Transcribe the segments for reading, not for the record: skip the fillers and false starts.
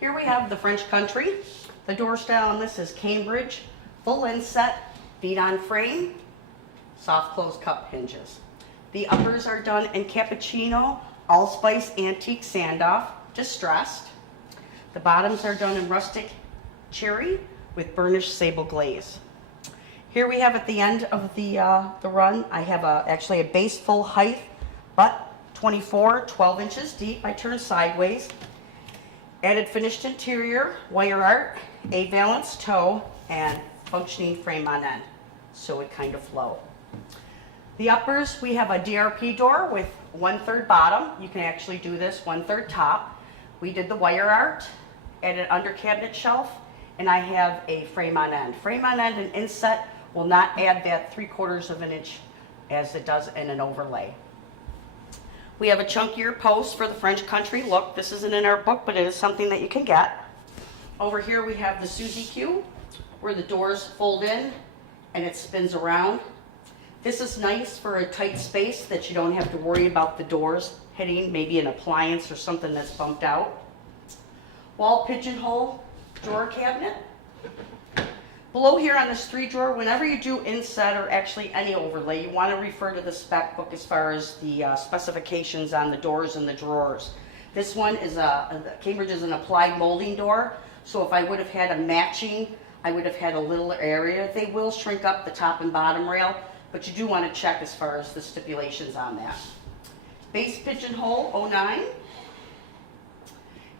Here we have the French Country. The door style on this is Cambridge, full inset, bead-on frame, soft close cup hinges. The uppers are done in cappuccino, allspice antique sandoff, distressed. The bottoms are done in rustic cherry with burnished sable glaze. Here we have at the end of the run, I have actually a base full height, butt 24, 12 inches deep. I turn sideways. Added finished interior, wire art, A-valance toe, and functioning frame on end, so it kind of flow. The uppers, we have a DRP door with 1/3 bottom. You can actually do this 1/3 top. We did the wire art, added under cabinet shelf, and I have a frame on end. Frame on end and inset will not add that 3/4 of an inch as it does in an overlay. We have a chunkier post for the French Country look. This isn't in our book, but it is something that you can get. Over here we have the Suzy Q, where the doors fold in and it spins around. This is nice for a tight space that you don't have to worry about the doors hitting maybe an appliance or something that's bumped out. Wall pigeonhole drawer cabinet. Below here on this 3-drawer, whenever you do inset or actually any overlay, you want to refer to the spec book as far as the specifications on the doors and the drawers. This one is Cambridge is an applied molding door, so if I would have had a matching, I would have had a little area. They will shrink up the top and bottom rail, but you do want to check as far as the stipulations on that. Base pigeonhole 09.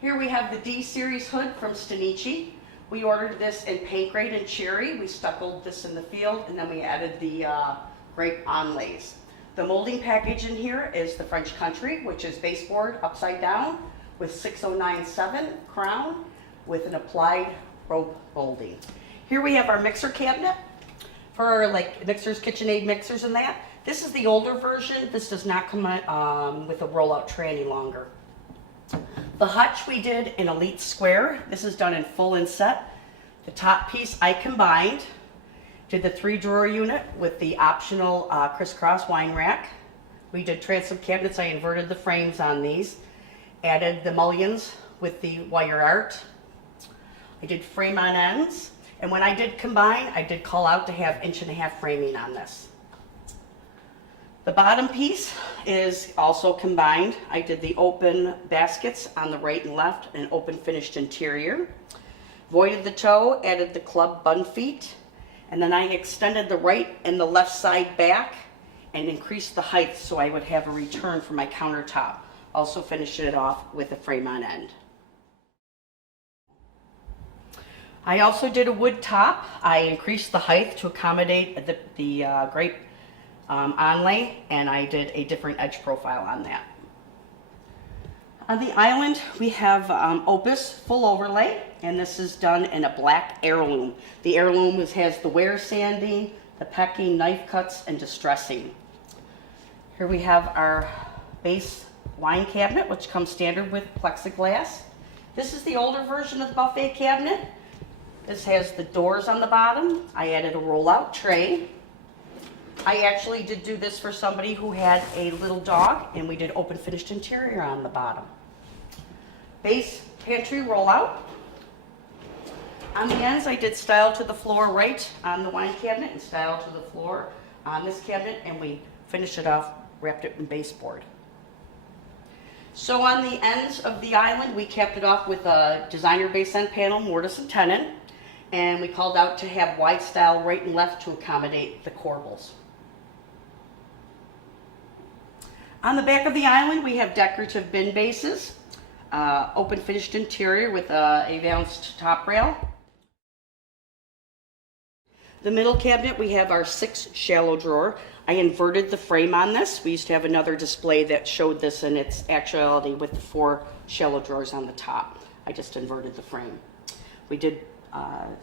Here we have the D-Series hood from Stanici. We ordered this in paint grade and cherry. We stuccoed this in the field, and then we added the grape onlays. The molding package in here is the French Country, which is baseboard upside down with 6097 crown with an applied rope molding. Here we have our mixer cabinet for like mixers, KitchenAid mixers and that. This is the older version. This does not come with a rollout tray any longer. The hutch we did in Elite Square. This is done in full inset. The top piece I combined. Did the 3-drawer unit with the optional crisscross wine rack. We did transom cabinets. I inverted the frames on these. Added the mullions with the wire art. I did frame on ends. And when I did combine, I did call out to have 1.5" framing on this. The bottom piece is also combined. I did the open baskets on the right and left and open finished interior. Voided the toe, added the club bun feet, and then I extended the right and the left side back and increased the height so I would have a return for my countertop. Also finished it off with a frame on end. I also did a wood top. I increased the height to accommodate the grape onlay, and I did a different edge profile on that. On the island, we have Opus full overlay, and this is done in a black heirloom. The heirloom has the wear sanding, the pecking, knife cuts, and distressing. Here we have our base wine cabinet, which comes standard with plexiglass. This is the older version of the buffet cabinet. This has the doors on the bottom. I added a rollout tray. I actually did do this for somebody who had a little dog, and we did open finished interior on the bottom. Base pantry rollout. On the ends, I did style to the floor right on the wine cabinet and style to the floor on this cabinet, and we finished it off, wrapped it in baseboard. So on the ends of the island, we capped it off with a designer base end panel, mortise and tenon, and we called out to have wide style right and left to accommodate the corbels. On the back of the island, we have decorative bin bases, open finished interior with a A-valance top rail. The middle cabinet, we have our 6 shallow drawer. I inverted the frame on this. We used to have another display that showed this in its actuality with the 4 shallow drawers on the top. I just inverted the frame. We did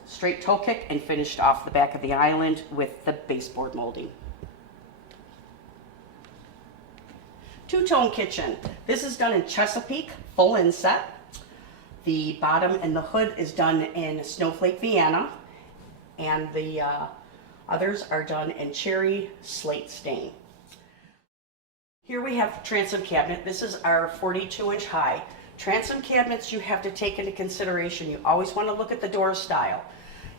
straight toe kick and finished off the back of the island with the baseboard molding. Two-tone kitchen. This is done in Chesapeake, full inset. The bottom and the hood is done in Snowflake Vienna, and the others are done in Cherry Slate Stain. Here we have transom cabinet. This is our 42-inch high. Transom cabinets you have to take into consideration. You always want to look at the door style.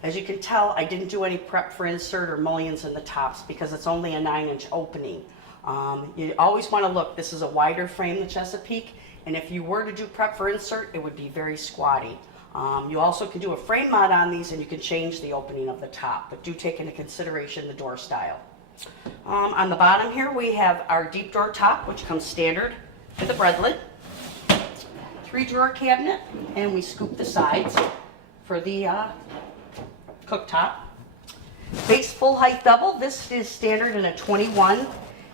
As you can tell, I didn't do any prep for insert or mullions in the tops because it's only a 9-inch opening. You always want to look. This is a wider frame, the Chesapeake, and if you were to do prep for insert, it would be very squatty. You also can do a frame mod on these and you can change the opening of the top, but do take into consideration the door style. On the bottom here, we have our deep drawer top, which comes standard with a bread lid. 3-drawer cabinet, and we scoop the sides for the cooktop. Base full height double. This is standard in a 21,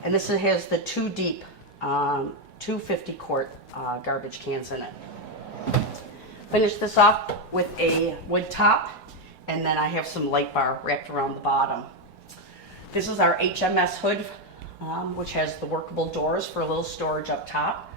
and this has the 2 deep, 250-quart garbage cans in it. Finish this off with a wood top, and then I have some light bar wrapped around the bottom. This is our HMS hood, which has the workable doors for a little storage up top.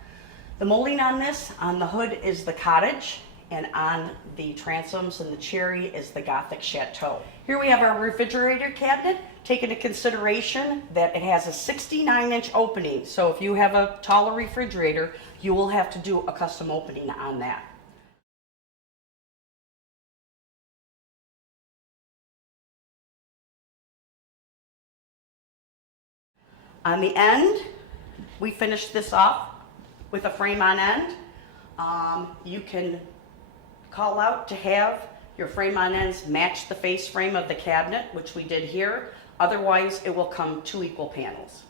The molding on this, on the hood, is the cottage, and on the transoms and the cherry is the Gothic chateau. Here we have our refrigerator cabinet. Take into consideration that it has a 69-inch opening, so if you have a taller refrigerator, you will have to do a custom opening on that. On the end, we finished this off with a frame on end. You can call out to have your frame on ends match the face frame of the cabinet, which we did here. Otherwise, it will come 2 equal panels.